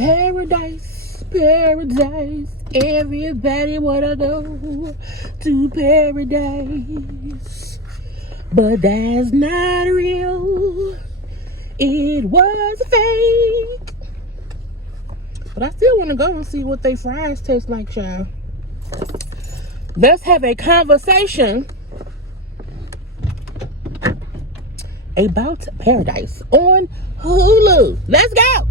Paradise, paradise, everybody wanna go to paradise. But that's not real, it was fake. But I still wanna go and see what they fries taste like, child. Let's have a conversation about paradise on Hulu. Let's go.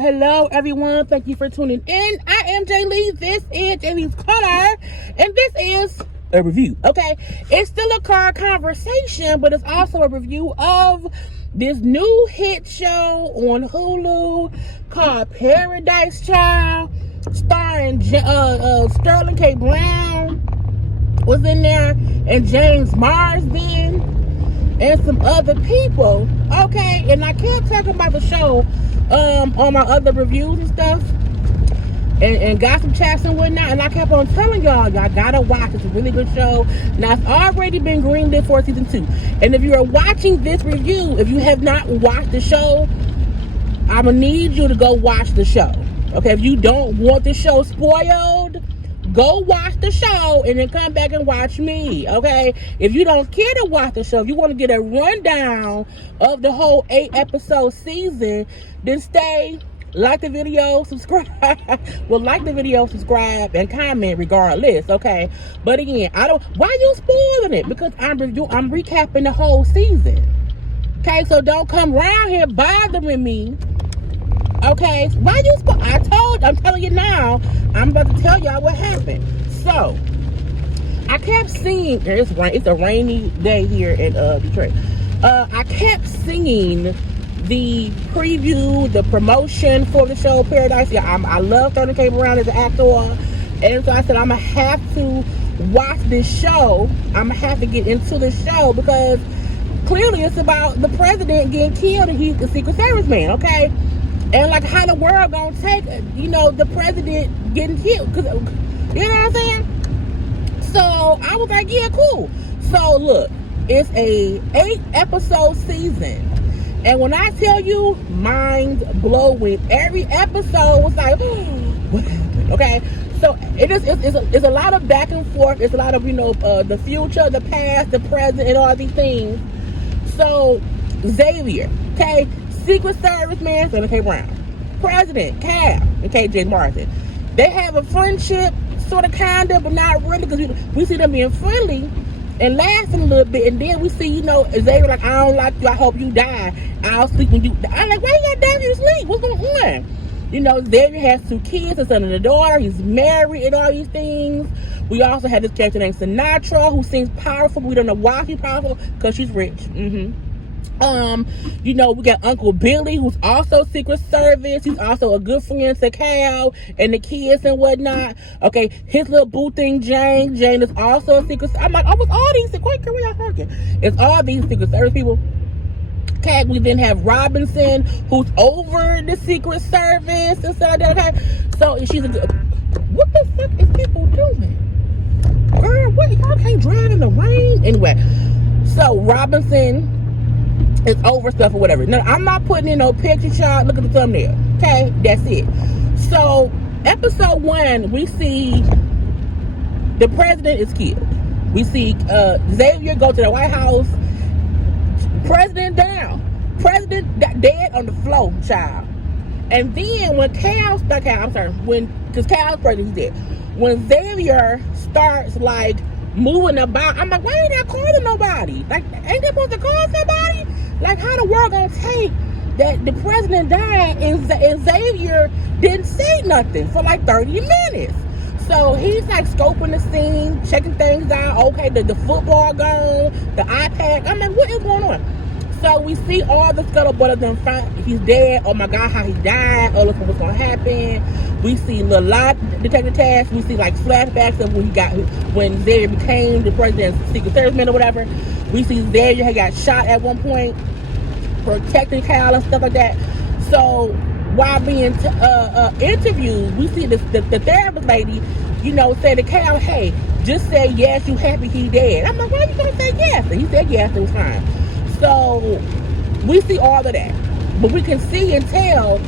Hello, everyone. Thank you for tuning in. I am Jaylee. This is JayLeesCorner, and this is a review. Okay, it's still a car conversation, but it's also a review of this new hit show on Hulu called Paradise Child, starring Sterling K. Brown was in there, and James Marsden, and some other people. Okay, and I kept talking about the show on my other reviews and stuff, and got some chats and whatnot, and I kept on telling y'all gotta watch. It's a really good show. Now, it's already been greenlit for season 2, and if you are watching this review, if you have not watched the show, I'm gonna need you to go watch the show. Okay, if you don't want the show spoiled, go watch the show and then come back and watch me. Okay, if you don't care to watch the show, if you want to get a rundown of the whole 8-episode season, then stay, like the video, subscribe. Well, like the video, subscribe, and comment regardless. Okay, but again, why you spoiling it? Because I'm recapping the whole season. Okay, so don't come around here bothering me. Okay, why you I'm telling you now, I'm about to tell y'all what happened. So, I kept seeing, it's a rainy day here in Detroit. I kept seeing the preview, the promotion for the show Paradise. Yeah, I love Sterling K. Brown as an actor, and so I said I'm gonna have to watch this show. I'm gonna have to get into the show because clearly it's about the president getting killed and he's the Secret Service man. Okay. And like how the world gonna take, the president getting killed, cause you know what I'm saying? So I was like, yeah, cool. So look, it's a 8-episode season, and when I tell you, mind blowing. Every episode was like, what happened? Okay, so it's a lot of back and forth. It's a lot of the future, the past, the present, and all these things. So Xavier, okay. Secret Service man, Sterling K. Brown. President, Cal, okay, James Marsden. They have a friendship, sort of, kind of, but not really, because we see them being friendly and laughing a little bit, and then we see, Xavier like, I don't like you, I hope you die. I'll sleep when you die. I'm like, why you gotta die when you sleep? What's going on? Xavier has 2 kids, a son and a daughter. He's married and all these things. We also have this character named Sinatra, who seems powerful, but we don't know why she's powerful, because she's rich. We got Uncle Billy, who's also Secret Service. He's also a good friend to Cal and the kids and whatnot. Okay, his little boo thing, Jane is also a Secret. I'm like, almost all these. Quick, where y'all talking? It's all these Secret Service people. Okay, we then have Robinson, who's over the Secret Service and stuff like that. Okay, so she's a good. What the fuck is people doing? Girl, what? Y'all can't drive in the rain? Anyway, so Robinson is over stuff or whatever. Now, I'm not putting in no picture shot. Look at the thumbnail. Okay, that's it. So, episode 1, we see the president is killed. We see Xavier go to the White House. President down. President dead on the floor, child. And then when because Cal's president, he's dead. When Xavier starts moving about, I'm like, why ain't they calling nobody? Like, ain't they supposed to call somebody? Like, how the world gonna take that the president died and Xavier didn't say nothing for 30 minutes? So he's like scoping the scene, checking things out. Okay, the football gone, the iPad. I mean, what is going on? So we see all the scuttlebutt of them. He's dead. Oh my God, how he died. Oh, look what's gonna happen. We see little lie detector tests. We see like flashbacks of when Xavier became the president's Secret Service man or whatever. We see Xavier had got shot at one point, protecting Cal and stuff like that. So while being interviewed, we see the therapist lady, say to Cal, hey, just say yes, you happy he dead. I'm like, why are you gonna say yes? And he said yes, it was fine. So we see all of that, but we can see and tell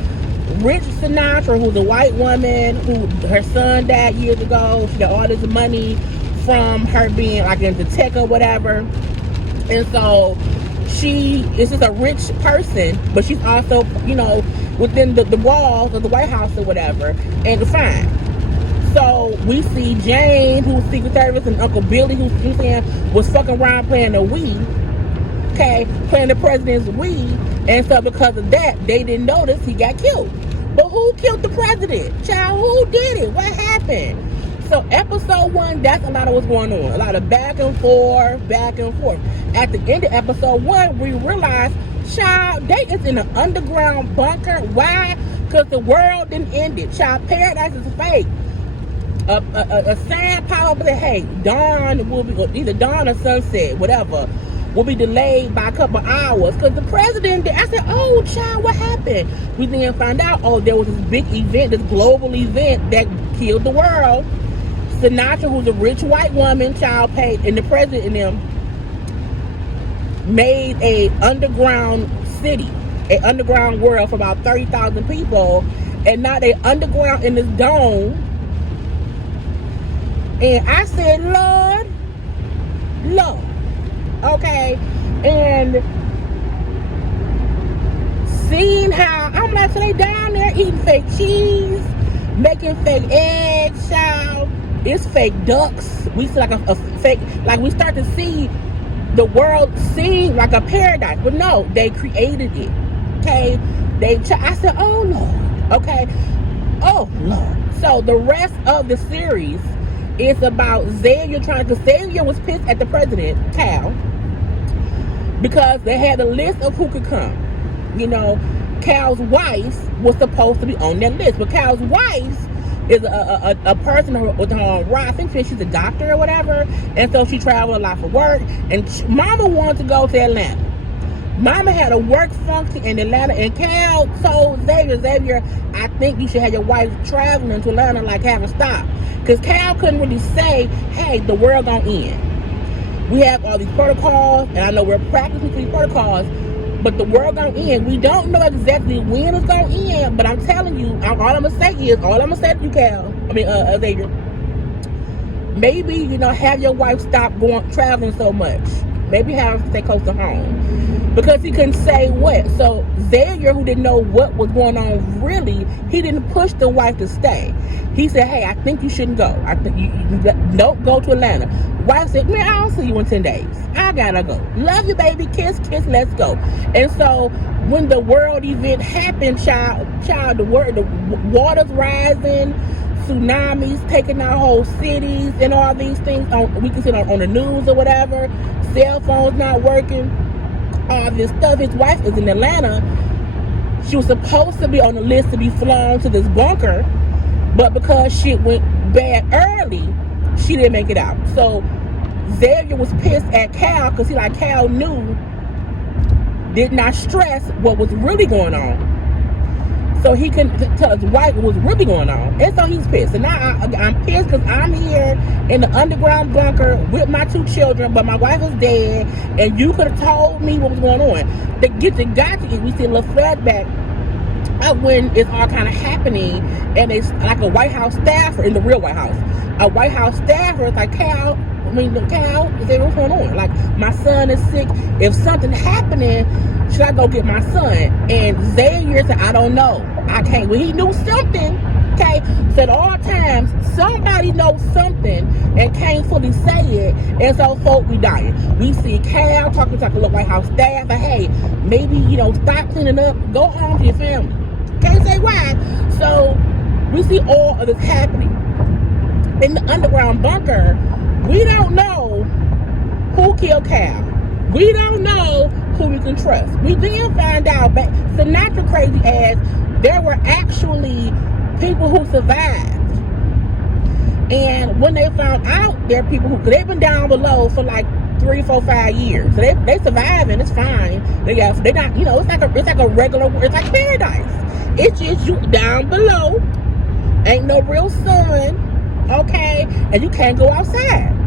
rich Sinatra, who's a white woman, who her son died years ago. She got all this money from her being like into tech or whatever, and so she is just a rich person, but she's also, within the walls of the White House or whatever, and fine. So we see Jane, who's Secret Service, and Uncle Billy, who's was fucking around playing the Wii, playing the president's Wii, and so because of that, they didn't notice he got killed. But who killed the president? Child, who did it? What happened? So episode 1, that's a lot of what's going on. A lot of back and forth, back and forth. At the end of episode 1, we realize, child, they is in an underground bunker. Why? Because the world didn't end it. Child, paradise is fake. A sign pop up and say, hey, dawn will be, either dawn or sunset, whatever, will be delayed by a couple hours. Because the president did. I said, oh, child, what happened? We then find out, there was this big event, this global event that killed the world. Sinatra, who's a rich white woman, child paid, and the president and them made a underground city, an underground world for about 30,000 people, and now they underground in this dome. And I said, Lord, okay, and seeing how, I'm like, so they down there eating fake cheese, making fake eggs, child. It's fake ducks. We see like a fake, like we start to see the world seem like a paradise, but no, they created it. Okay, I said, oh Lord, okay, oh Lord. So the rest of the series is about Xavier because Xavier was pissed at the president, Cal, because they had a list of who could come. Cal's wife was supposed to be on that list, but Cal's wife is a person with her own right. I think she's a doctor or whatever, and so she traveled a lot for work. And Mama wanted to go to Atlanta. Mama had a work function in Atlanta, and Cal told Xavier, I think you should have your wife traveling to Atlanta, like have a stop, because Cal couldn't really say, hey, the world gonna end. We have all these protocols, and I know we're practicing these protocols, but the world gonna end. We don't know exactly when it's gonna end, but I'm telling you, all I'm gonna say to you, Xavier, maybe, have your wife stop traveling so much. Maybe have her stay close to home. Because he couldn't say what. So Xavier, who didn't know what was going on really, he didn't push the wife to stay. He said, hey, I think you shouldn't go. I think you don't go to Atlanta. Wife said, man, I'll see you in 10 days. I gotta go. Love you, baby. Kiss, kiss, let's go. And so when the world event happened, child, the water's rising, tsunamis taking out whole cities and all these things. We can see on the news or whatever. Cell phones not working. All this stuff. His wife is in Atlanta. She was supposed to be on the list to be flown to this bunker, but because shit went bad early, she didn't make it out. So Xavier was pissed at Cal because Cal did not stress what was really going on. So he couldn't tell his wife what was really going on. And so he's pissed. And now I'm pissed because I'm here in the underground bunker with my 2 children, but my wife is dead, and you could have told me what was going on. We see a little flashback of when it's all kind of happening, and it's like a White House staffer in the real White House. A White House staffer is like, Cal, is there what's going on? Like, my son is sick. If something happening, should I go get my son? And Xavier said, I don't know. I can't. Well, he knew something. Okay. So at all times, somebody knows something and can't fully say it. And so folk be dying. We see Cal talking to a little White House staff. But hey, maybe, stop cleaning up. Go home to your family. Can't say why. So we see all of this happening. in the underground bunker, we don't know who killed Cal. We don't know who we can trust. We then find out that Sinatra crazy ass, there were actually people who survived. And when they found out, there are people who, they've been down below for like 3, 4, 5 years. So they surviving, it's fine. They not, you know, it's like a regular, it's like paradise. It's just you down below, ain't no real sun, okay, and you can't go outside.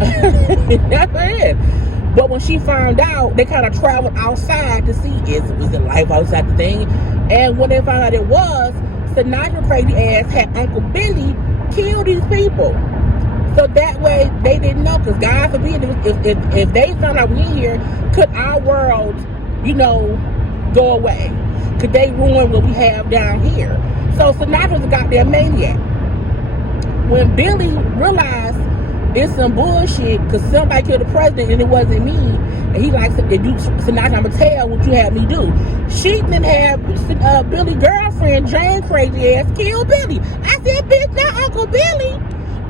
That's what it is. But when she found out, they kind of traveled outside to see is the life outside the thing. And when they found out it was, Sinatra crazy ass had Uncle Billy kill these people. So that way they didn't know, because God forbid if they found out we in here, could our world, you know, go away? Could they ruin what we have down here? So Sinatra's a goddamn maniac. When Billy realized it's some bullshit because somebody killed the president and it wasn't me, and he like, Sinatra, I'ma tell what you had me do. She didn't have Billy's girlfriend, Jane crazy ass, kill Billy. I said, bitch, not Uncle Billy.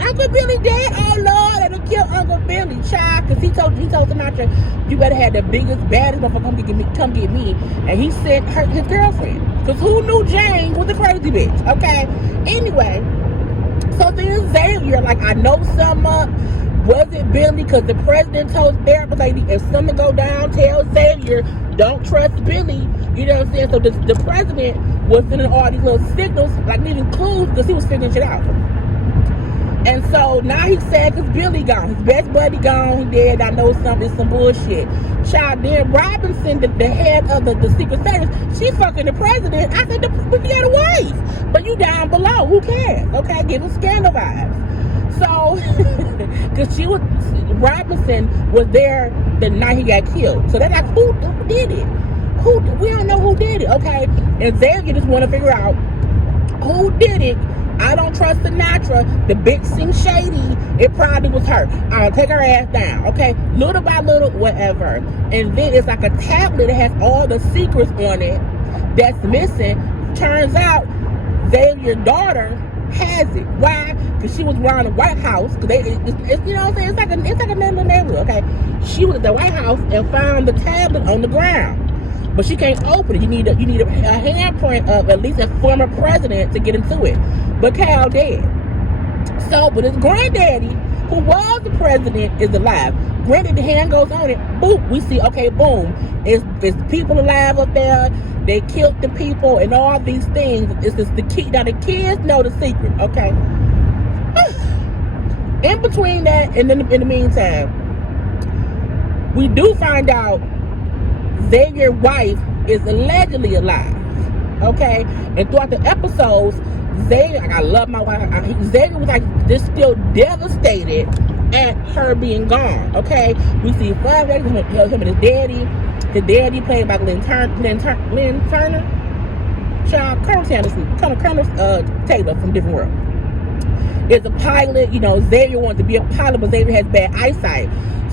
Uncle Billy dead? Oh Lord, that'll kill Uncle Billy, child. Because he told Sinatra, you better have the biggest, baddest motherfucker come get me. And he sent his girlfriend. Because who knew Jane was a crazy bitch? Okay. Anyway, so then Xavier, like, I know something up. Was it Billy? Because the president told therapist lady, if something go down, tell Xavier, don't trust Billy. You know what I'm saying? So the president was sending all these little signals, like leaving clues, because he was figuring shit out. And so now he's sad because Billy gone. His best buddy gone. He dead. I know it's some bullshit. Child, then Robinson, the head of the Secret Service, she fucking the president. I said, we got a wife. But you down below. Who cares? Okay, give him scandal vibes. So, because Robinson was there the night he got killed. So they're like, who did it? We don't know who did it, okay? And Xavier just want to figure out who did it. I don't trust Sinatra. The bitch seems shady. It probably was her. I'll take her ass down, okay? Little by little, whatever. And then it's like a tablet that has all the secrets on it that's missing. Turns out Xavier's daughter has it. Why? Because she was around the White House. Cause it's, you know what I'm saying? It's like a neighborhood, okay? She was at the White House and found the tablet on the ground. But she can't open it. You need a handprint of at least a former president to get into it. But Cal dead. So, but his granddaddy, who was the president, is alive. Granted, the hand goes on it. Boom. We see, okay, boom. It's people alive up there. They killed the people and all these things. It's just the key. Now, the kids know the secret, okay? In between that, and then in the meantime, we do find out Xavier's wife is allegedly alive, okay? And throughout the episodes, Xavier, I love my wife. Xavier was like just still devastated at her being gone, okay? We see flashbacks of him and his daddy. The daddy played by Lynn Turner. Child, Colonel Taylor from Different World. Is a pilot. You know, Xavier wanted to be a pilot, but Xavier has bad eyesight.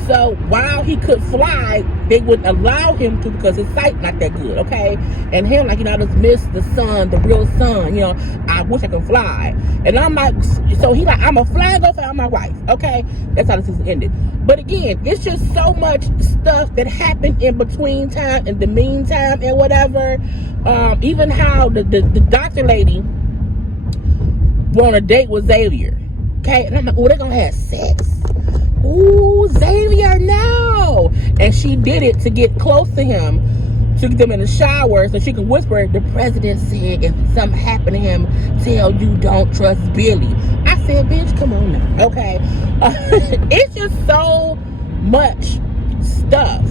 So while he could fly, they wouldn't allow him to because his sight not that good, okay? And him, like, you know, I just miss the sun, the real sun, you know, I wish I could fly. And I'm like, so he like, I'm a fly, go find my wife, okay? That's how the season ended. But again, it's just so much stuff that happened in between time, in the meantime, and whatever. Even how the doctor lady went on a date with Xavier, okay? And I'm like, oh, they're gonna have sex. Ooh, Xavier, no. And she did it to get close to him, to get them in the shower so she can whisper, the president said if something happened to him, tell you don't trust Billy. I said, bitch, come on now, okay? It's just so much stuff.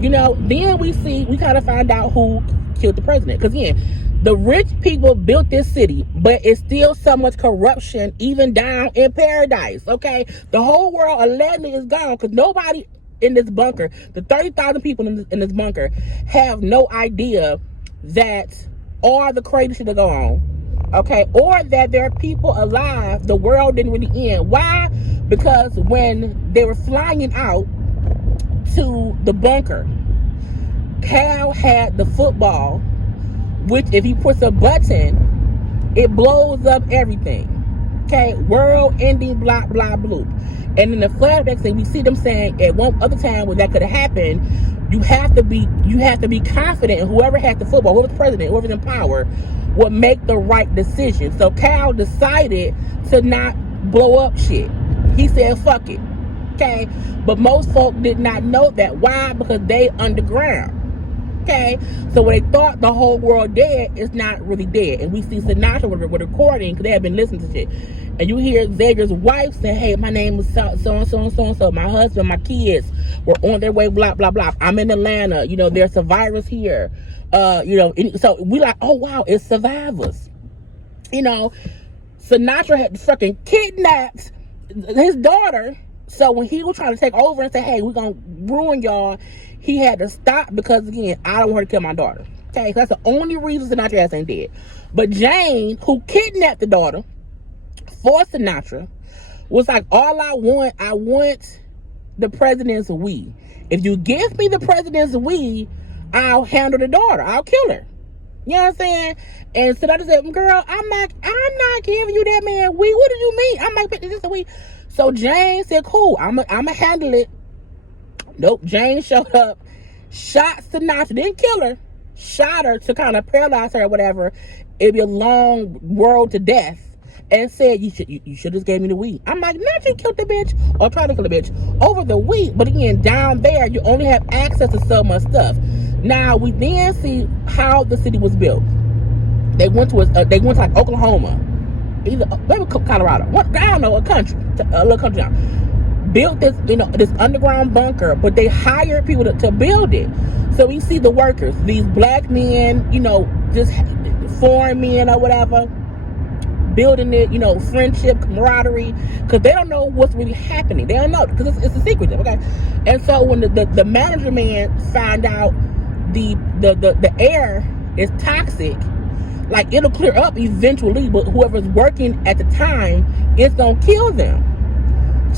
You know, then we kind of find out who killed the president. Because again, the rich people built this city, but it's still so much corruption even down in paradise, okay? The whole world allegedly is gone because nobody in this bunker, the 30,000 people in this bunker, have no idea that all the crazy shit that go on, okay? Or that there are people alive, the world didn't really end. Why? Because when they were flying out to the bunker, Cal had the football, which if he puts a button, it blows up everything. Okay, world ending, blah, blah, blue. And in the flashback thing, we see them saying at one other time when that could have happened, you have to be confident in whoever has the football, whoever's president, whoever's in power, will make the right decision. So Cal decided to not blow up shit. He said, fuck it. Okay? But most folk did not know that. Why? Because they underground. Okay, so when they thought the whole world dead, it's not really dead. And we see Sinatra with recording because they have been listening to shit. And you hear Xavier's wife say, hey, my name is so and so and so and so. My husband, my kids were on their way, blah, blah, blah. I'm in Atlanta. You know, there's survivors here. You know, so we like, oh, wow, it's survivors. You know, Sinatra had fucking kidnapped his daughter. So when he was trying to take over and say, hey, we're going to ruin y'all, he had to stop because, again, I don't want her to kill my daughter. Okay, so that's the only reason Sinatra ass ain't dead. But Jane, who kidnapped the daughter for Sinatra, was like, all I want the president's we. If you give me the president's we, I'll handle the daughter. I'll kill her. You know what I'm saying? And Sinatra said, girl, I'm not giving you that man we. What do you mean? I'm like, this is a we. So Jane said, cool, I'ma handle it. Nope, Jane showed up, shot Sinatra, didn't kill her, shot her to kind of paralyze her or whatever. It'd be a long road to death. And said, you should just gave me the weed. I'm like, not you killed the bitch or tried to kill the bitch over the weed. But again, down there, you only have access to so much stuff. Now, we then see how the city was built. They went to like Oklahoma, either maybe Colorado, I don't know, a little country town. Built this, you know, this underground bunker, but they hired people to build it. So we see the workers, these black men, you know, just foreign men or whatever, building it, you know, friendship, camaraderie, because they don't know what's really happening. They don't know because it's a secret, okay? And so when the manager man found out the air is toxic, like it'll clear up eventually, but whoever's working at the time, it's gonna kill them.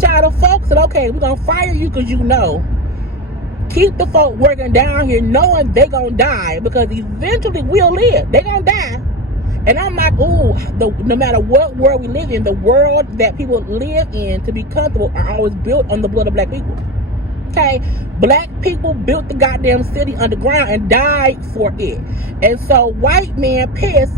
Child of folks said, okay, we're gonna fire you because you know. Keep the folk working down here knowing they gonna die because eventually we'll live. They gonna die. And I'm like, ooh, no matter what world we live in, the world that people live in to be comfortable are always built on the blood of black people. Okay? Black people built the goddamn city underground and died for it. And so white man pissed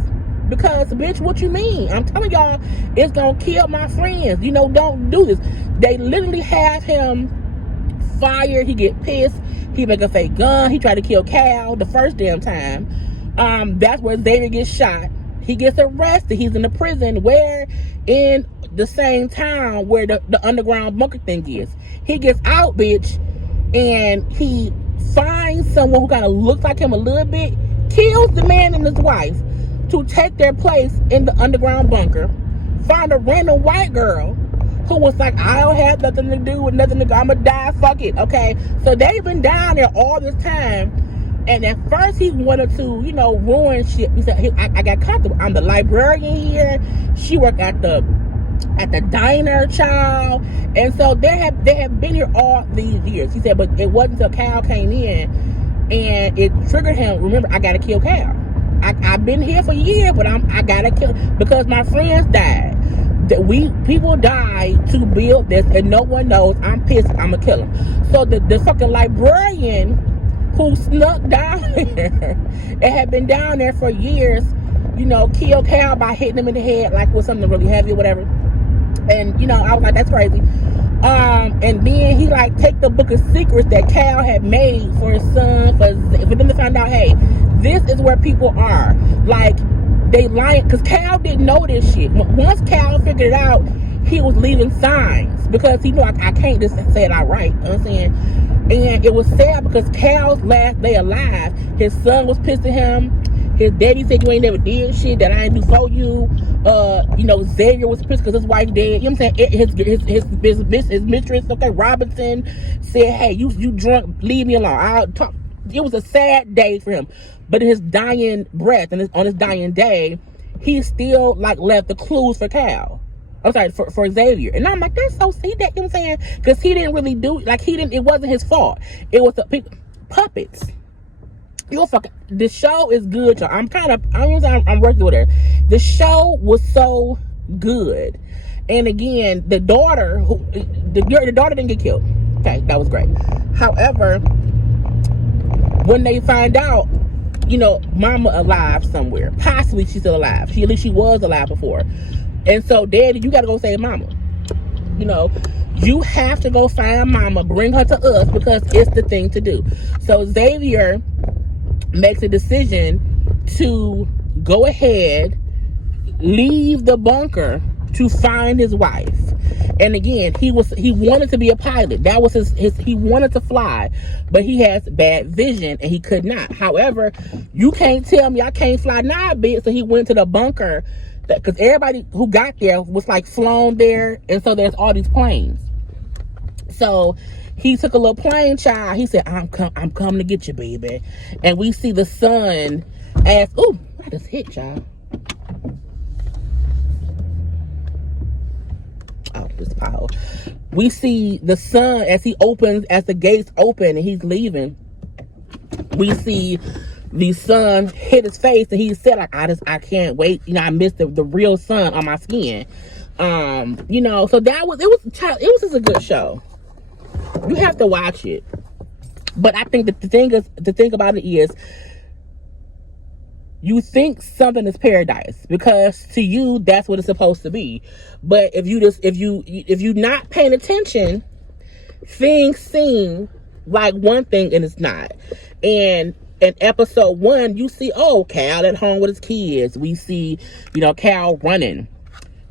because, bitch, what you mean? I'm telling y'all, it's gonna kill my friends. You know, don't do this. They literally have him fired. He get pissed. He make a fake gun. He tried to kill Cal the first damn time. That's where Xavier gets shot. He gets arrested. He's in the prison where in the same town where the underground bunker thing is. He gets out, bitch, and he finds someone who kind of looks like him a little bit, kills the man and his wife to take their place in the underground bunker. Find a random white girl who was like, I don't have nothing to do with nothing to go. I'ma die, fuck it, okay? So they've been down there all this time. And at first he wanted to, you know, ruin shit. He said, I got comfortable. I'm the librarian here. She worked at the diner, child. And so they have been here all these years. He said, but it wasn't until Cal came in and it triggered him. Remember, I gotta kill Cal. I've been here for years, but I gotta kill because my friends died. People died to build this, and no one knows. I'm pissed. I'ma kill him. So the fucking librarian who snuck down there and had been down there for years, you know, killed Cal by hitting him in the head like with something really heavy or whatever. And you know, I was like, that's crazy. And then he like take the book of secrets that Cal had made for his son for them to find out, hey, this is where people are. Like they lying because Cal didn't know this shit. Once Cal figured it out, he was leaving signs because he knew I can't just say it outright. You know what I'm saying? And it was sad because Cal's last day alive, his son was pissed at him. His daddy said, you ain't never did shit that I ain't do for you. You know, Xavier was pissed because his wife dead. You know what I'm saying? His mistress, okay, Robinson, said, hey, you drunk, leave me alone. I'll talk. It was a sad day for him. But in his dying breath and on his dying day, he still like left the clues for Cal. I'm sorry, for Xavier. And I'm like, that's so sweet, that, you know what I'm saying? Because he didn't really do, like, it wasn't his fault. It was the puppets. You're fucking, the show is good, y'all. I'm working with her. The show was so good. And again, the daughter didn't get killed. Okay, that was great. However, when they find out, mama alive somewhere, possibly she's still alive. At least she was alive before. And so, daddy, you got to go save mama. You have to go find mama, bring her to us, because it's the thing to do. So Xavier makes a decision to go ahead, leave the bunker to find his wife. And again, he wanted to be a pilot. That was his he wanted to fly, but he has bad vision and he could not. However, you can't tell me I can't fly now, bitch. So he went to the bunker, because everybody who got there was like flown there, and so there's all these planes. So he took a little plane, child. He said, I'm coming to get you, baby. And we see the sun as, ooh, I just hit, child. Oh, this pothole. We see the sun as the gates open and he's leaving. We see the sun hit his face, and he said, like, I can't wait. I missed the real sun on my skin. So it was just a good show. You have to watch it. But I think that the thing about it is, you think something is paradise because to you that's what it's supposed to be. But if you not paying attention, things seem like one thing and it's not. And in episode 1, you see, Cal at home with his kids. We see, Cal running.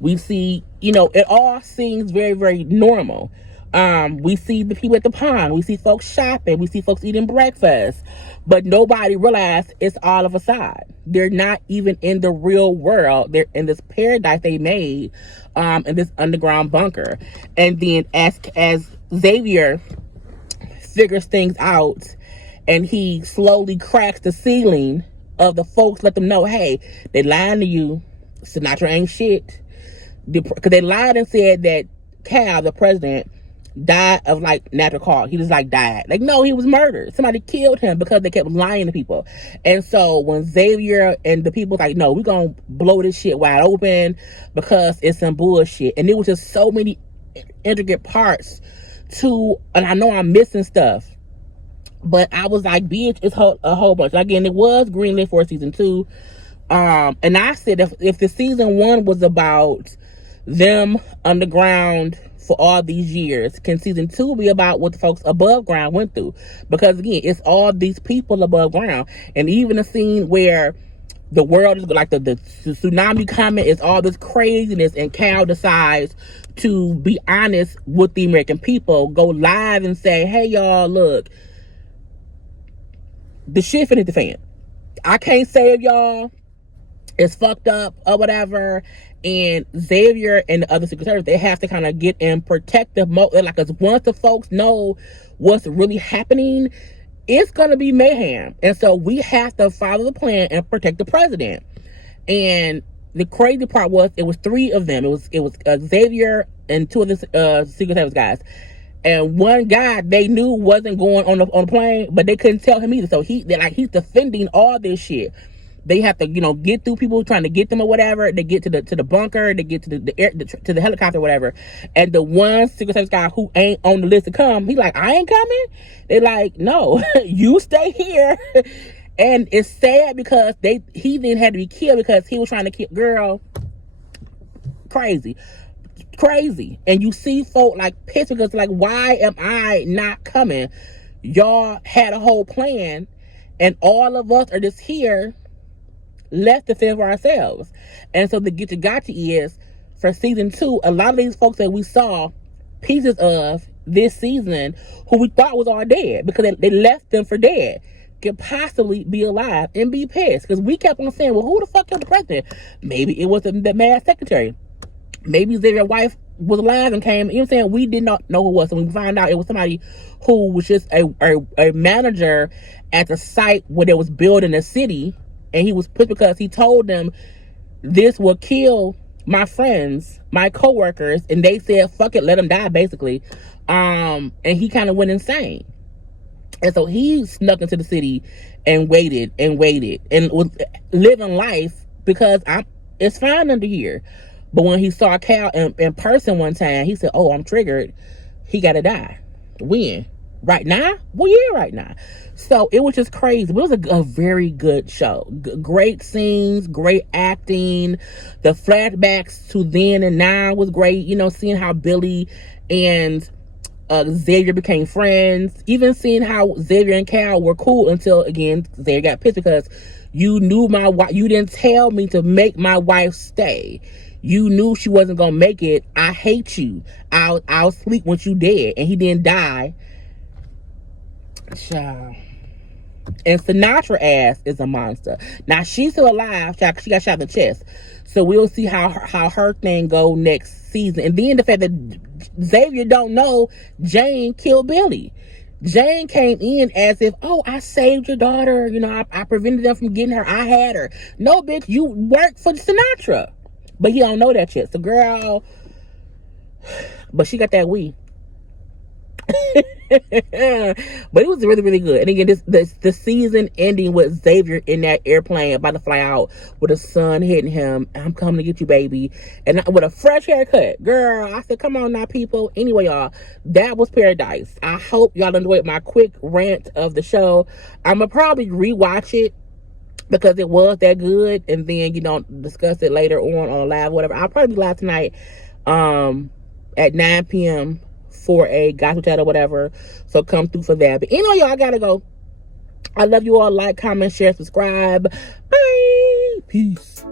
We see, it all seems very, very normal. We see the people at the pond. We see folks shopping. We see folks eating breakfast. But nobody realized it's all a facade. They're not even in the real world. They're in this paradise they made in this underground bunker. And then as Xavier figures things out, and he slowly cracks the ceiling of the folks, let them know, hey, they lying to you. Sinatra ain't shit. Because they lied and said that Cal, the president, died of natural cause. He just died. No, he was murdered. Somebody killed him because they kept lying to people. And so when Xavier and the people was no, we're gonna blow this shit wide open because it's some bullshit. And it was just so many intricate parts and I know I'm missing stuff, but I was like, bitch, it's a whole bunch. Again, it was greenlit for season 2. And I said, if the season 1 was about them underground for all these years, can season 2 be about what the folks above ground went through? Because again, it's all these people above ground. And even a scene where the world is the tsunami comment is all this craziness, and Cal decides to be honest with the American people, go live and say, hey y'all, look, the shit finna hit the fan. I can't save y'all. It's fucked up or whatever. And Xavier and the other Secret Service, they have to kind of get in protective mode. Because once the folks know what's really happening, it's going to be mayhem. And so we have to follow the plan and protect the president. And the crazy part was, it was 3 of them. It was Xavier and 2 of the Secret Service guys. And one guy they knew wasn't going on the plane, but they couldn't tell him either. So he's defending all this shit. They have to, get through people trying to get them or whatever. They get to the bunker. They get to the helicopter or whatever. And the one Secret Service guy who ain't on the list to come, he's like, I ain't coming. They're like, no, you stay here. And it's sad because he then had to be killed because he was trying to kill girl. Crazy. And you see folk pissed because why am I not coming? Y'all had a whole plan, and all of us are just here left to fend for ourselves. And so the gotcha is, for season 2, a lot of these folks that we saw pieces of this season who we thought was all dead because they left them for dead could possibly be alive and be pissed, because we kept on saying, well, who the fuck killed the president? Maybe it was the mad secretary. Maybe Xavier's wife was alive and came. You know what I'm saying? We did not know who it was. And we found out it was somebody who was just a manager at the site where they was building a city. And he was put because he told them, this will kill my friends, my coworkers. And they said, fuck it, let them die, basically. And he kind of went insane. And so he snuck into the city and waited and was living life because it's fine under here. But when he saw Cal in person one time, he said, "Oh, I'm triggered. He got to die." When? Right now? Well, yeah, right now. So it was just crazy. But it was a very good show. Great scenes, great acting. The flashbacks to then and now was great. You know, seeing how Billy and Xavier became friends. Even seeing how Xavier and Cal were cool until, again, Xavier got pissed because you knew my wife. You didn't tell me to make my wife stay. You knew she wasn't gonna make it. I hate you. I'll sleep once you dead. And he didn't die. Child. And Sinatra ass is a monster. Now she's still alive. Child, she got shot in the chest. So we'll see how her thing go next season. And then the fact that Xavier don't know Jane killed Billy. Jane came in as if, oh, I saved your daughter. You know, I prevented them from getting her. I had her. No, bitch, you work for Sinatra. But he don't know that yet. So, girl, but she got that we. But it was really, really good. And again, the season ending with Xavier in that airplane about to fly out with the sun hitting him. I'm coming to get you, baby. And with a fresh haircut. Girl, I said, come on now, people. Anyway, y'all, that was Paradise. I hope y'all enjoyed my quick rant of the show. I'm going to probably rewatch it because it was that good. And then, you know, discuss it later on live, whatever. I'll probably be live tonight at 9 p.m. for a gospel chat or whatever. So come through for that. But anyway, y'all, I gotta go. I love you all. Like, comment, share, subscribe. Bye. Peace.